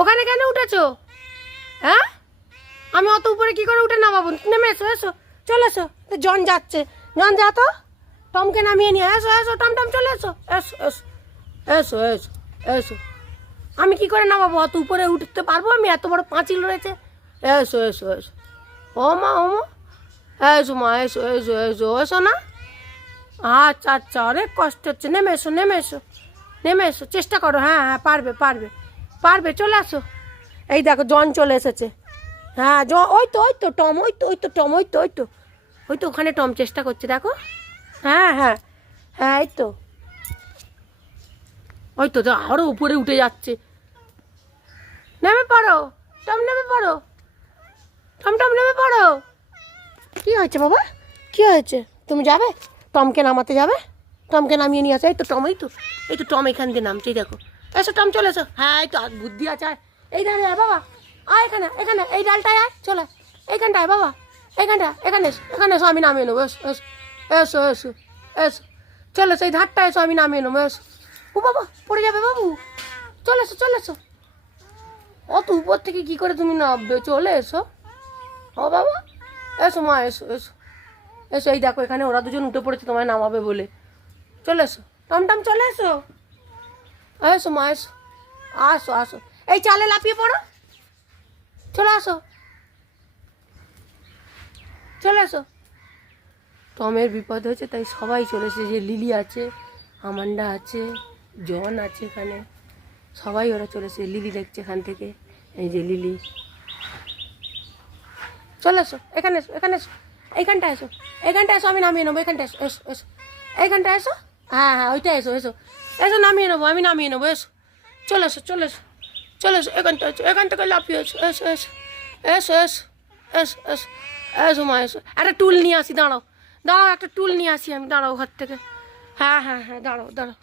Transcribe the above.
ওখানে কেন উঠেছো? হ্যাঁ, আমি অত উপরে কি করে উঠে নামাবো? নেমে এসো, এসো, চলে এসো। জন যাচ্ছে, জন যা তো, টমকে নামিয়ে নিয়ে এসো, এসো টমটম চলে এসো, এসো এসো এসো এসো এসো। আমি কি করে নামাবো? অত উপরে উঠতে পারবো আমি? এত বড় পাঁচিল রয়েছে। এসো এসো এসো। ও মা, ও মা, এসো মা, এসো এসো এসো, এসো না। আচ্ছা আচ্ছা, অনেক কষ্ট হচ্ছে। নেমে এসো, নেমে এসো, নেমে এসো, চেষ্টা করো। হ্যাঁ হ্যাঁ, পারবে পারবে পারবে, চলে আসো। এই দেখো জন চলে এসেছে। হ্যাঁ ওই তো, ওই তো টম, ওই তো, ওই তো টম, ওই তো, ওই তো, ওই তো ওখানে টম চেষ্টা করছে, দেখো। হ্যাঁ হ্যাঁ হ্যাঁ, এই তো, ওই তো আরও উপরে উঠে যাচ্ছে। নেমে পড়ো টম, নেমে পড়ো টম, টম নেমে পড়ো। কী হয়েছে বাবা, কী হয়েছে? তুমি যাবে টমকে নামাতে? যাবে টমকে নামিয়ে নিয়ে আসো। এই তো টম, এই তো, এই তো টম এখান দিয়ে নামছেই, দেখো। এসো টম, চলে এসো। হ্যাঁ, এই তো বুদ্ধি আছে। এই ধারে আয় বাবা, আয় এখানে, এখানে এই ডালটায় আয়, চলে এইখানটায় বাবা, এইখানটা, এখানে এসো, এখানে এসো, আমি নামিয়ে নেবো। এসো এসো এসো এসো এসো, চলে এসো, এই ধারটা এসো, আমি নামিয়ে নেবো। এসো। ও বাবা, পড়ে যাবে বাবু, চলে এসো, চলে এসো। অত উপর থেকে কী করে তুমি নামবে? চলে এসো। ও বাবা, এসো মা, এসো এসো এসো। এই দেখো এখানে ওরা দুজন উঠে পড়েছে তোমায় নামাবে বলে। চলে এসো টমটম, চলে এসো। এসো মা, এসো, আসো আসো, এই চালে লাফিয়ে পড়ো, চলে আসো, চলে এসো। টমের বিপদ হয়েছে তাই সবাই চলে এসেছে। যে লিলি আছে, আমান্ডা আছে, জন আছে এখানে, সবাই ওরা চলে এসেছে। লিলি দেখছে এখান থেকে, এই যে লিলি। চলে এসো, এখানে এসো, এখানে এসো, এইখানটা এসো, এইখানটা এসো, আমি নামিয়ে নেবো। এখানটা এসো, এসো এসো, এইখানটা এসো। হ্যাঁ হ্যাঁ, ওইটা এসো, এসো এসো, নামিয়ে নেবো, আমি নামিয়ে নেবো। এসো, চলে এসো, চলে এসো, চলে এসো, এখানটা এসো, এখান থেকে লাফিয়ে এসো, এসো এসো এসো এসো এসো এসো এসো মা, এসো। একটা টুল নিয়ে আসি, দাঁড়াও দাঁড়াও, একটা টুল নিয়ে আসি আমি, দাঁড়াও ঘর থেকে। হ্যাঁ হ্যাঁ হ্যাঁ, দাঁড়াও দাঁড়াও।